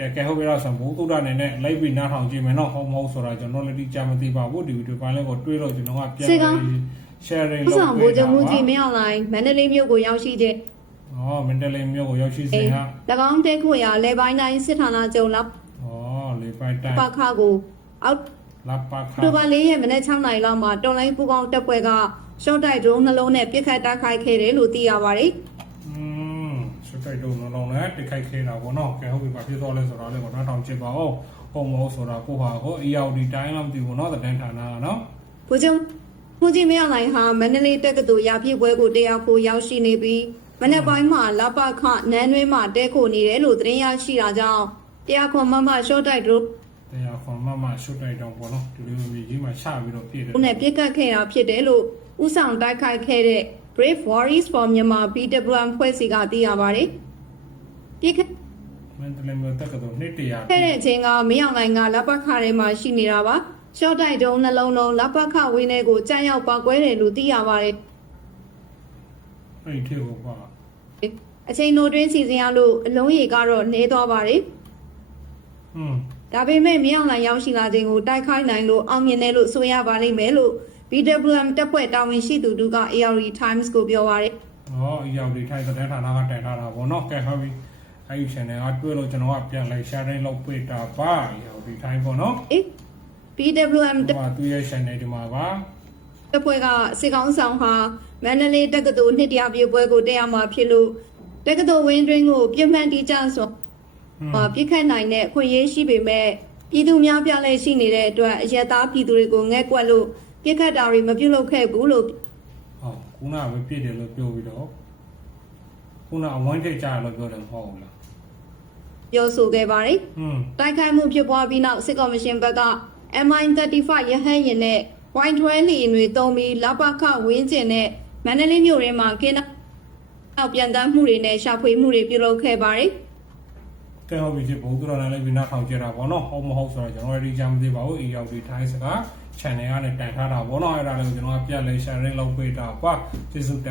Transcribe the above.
တဲ့ကဲဟုတ်ပြီတော့ဆိုဘိုးသုဒ္ဓအနေနဲ့လိုက်ပြီးနားထောင်ကြည့်မယ်နော်ဟုတ်မဟုတ်ဆိုတာကျွန်တော်လည်းဒီကြာမသိပါဘူးဒီဗီဒီယိုပိုင်းလေးကိုတွေးလို့ကျွန်တော်ကပြန်ပြီး sharing လုပ်ပေးတာပါ ဘိုးချုပ်မှုကြီးမင်းအောင်လိုင်းမန္တလေးမြို့ကိုရောက်ရှိတဲ့မန္တလေးမြို့ကိုရောက်ရှိစဉ်က၎င်းတဲခွေရလေပိုင်းတိုင်းစစ်ဌာနချုပ်လောက်လေပိုင်းတိုင်းပခကိုအောက်လပခတိုဘာ4ရက်မနေ့6နာရီလောက်မှာတော်လိုင်းပူကောင်းတပ်ဖွဲ့ကရှော့တိုက်ဒရုန်းနှလုံးနဲ့ပစ်ခတ်တိုက်ခိုက်ခဲ့တယ်လို့သိရပါတယ်ရှော့တိုက်ဒရုန်းနှလုံးနဲ့ပစ်ခတ်ခဲ့တာပေါ့နော်ကဲဟုတ်ပြီပါဖြစ်သွားလဲဆိုတော့လည်းကိုနားထောင်ကြည့်ပါဦးဟုတ်မဟုတ်ဆိုတာကိုဟာကိုအရောက်ဒီတိုင်းလောက်မသိဘူးနော်တဲ့ဌာနကနော်ဘိုးချုပ်မှုကြီးမင်းအောင်လိုင်းဟာမန္တလေးတက္ကသိုလ်ရာပြည့်ပွဲကိုတရားဖို့ရောက်ရှိနေပြီးမနေ့ပိုင်းမှာလပခနန်းတွင်းမှာတဲခိုနေတယ်လို့သတင်းရရှိတာကြောင့်တရားခွန်မမရှော့တိုက်ဒရုန်းတရားခွန်မမရှော့တိုက်တော့ပေါ့နော်ဒီလိုမျိုးကြီးမှာချပြီးတော့ပြည့်တယ်နဲ့ပြစ်ကတ်ခဲ့တာဖြစ်တယ်လို့ဥဆောင်တိုက်ခိုက်ခဲ့တဲ့ Brave Warriors for Myanmar BWM ဖွဲ့စည်းကသိရပါတယ်ပြစ်မန္တလေးမြို့တက္ကသိုလ်နှစ်တရာခဲ့တဲ့အချိန်ကမင်းအောင်လိုင်းကလပခထဲမှာရှိနေတာပါရှော့တိုက်ဒုံနှလုံးလုံးလပခဝင်းထဲကိုကြမ်းရောက်ပါကွဲတယ်လို့သိရပါတယ်အဲ့ဒီကိုပါအချိန်တိုတွင်းစီစဉ်ရလို့အလုံးရေကတော့နည်းသွားပါတယ်ဒါပေမဲ့မင်းအောင်လိုင်းရောက်ရှိလာခြင်းကိုတိုက်ခိုက်နိုင်လို့အောင်မြင်တယ်လို့ဆိုရပါလိမ့်မယ်လို့ BWM တပ်ဖွဲ့တာဝန်ရှိသူတို့က ARD Times ကိုပြောပါတယ်ARD Times တဲ့ဌာနကတင်ထားတာပေါ့နော်ကဲဟုတ်ပြီအဲ့ဒီ channel ကတွေ့လို့ကျွန်တော်ကပြန်လိုက် sharing လုပ်ပေးတာပါ ARD Times ပေါ့နော်BWM တပ်ဖွဲ့သူရဲ့ channel ဒီမှာပါတပ်ဖွဲ့ကစစ်ကောင်းဆောင်ဟာမန္တလေးတက္ကသိုလ်နှစ်တရာပြည့်ပွဲကိုတက်ရောက်မှာဖြစ်လို့တက္ကသိုလ်ဝင်းတွင်းကိုပြမှန်တီးကြဆိုပြစ်ခတ်နိုင်တဲ့အခွင့်အရေးရှိပေမဲ့ပြည်သူများပြလဲရှိနေတဲ့အတွက်အရက်သားပြည်သူတွေကိုငဲ့ကွက်လို့ပြစ်ခတ်တာတွေမပြုလုပ်ခဲ့ဘူးလို့ခုနကပဲပြစ်တယ်လို့ပြောပြီးတော့ခုနအဝိုင်းထိတ်ကြရလို့ပြောတယ်မဟုတ်ဘူးလားပြောဆိုခဲ့ပါတယ်တိုက်ခိုက်မှုဖြစ်ပွားပြီးနောက်စစ်ကော်မရှင်ဘက်က MI-35 ရဟတ်ယာဉ်နဲ့ Y12 လီတွေတုံးပြီးလပခဝင်းကျင်နဲ့မန္တလေးမြို့ရင်းမှာကင်းနောက်ပြန်တမ်းမှုတွေနဲ့ရှာဖွေမှုတွေပြုလုပ်ခဲ့ပါတယ်ကဲဟုတ်ပြီဘိုးတို့လည်းပြီးနောက်ထောင်ကြတာပေါ့နော်ဟုတ်မဟုတ်ဆိုတော့ကျွန်တော်ဒီကြမ်းမသိပါဘူးARD Times က channel ကနေတန်ထားတာပေါ့နော်အဲ့ဒါလည်းကျွန်တော်ကပြက်လေး sharing လုပ်ပေးတာပါကျေးဇူးတင်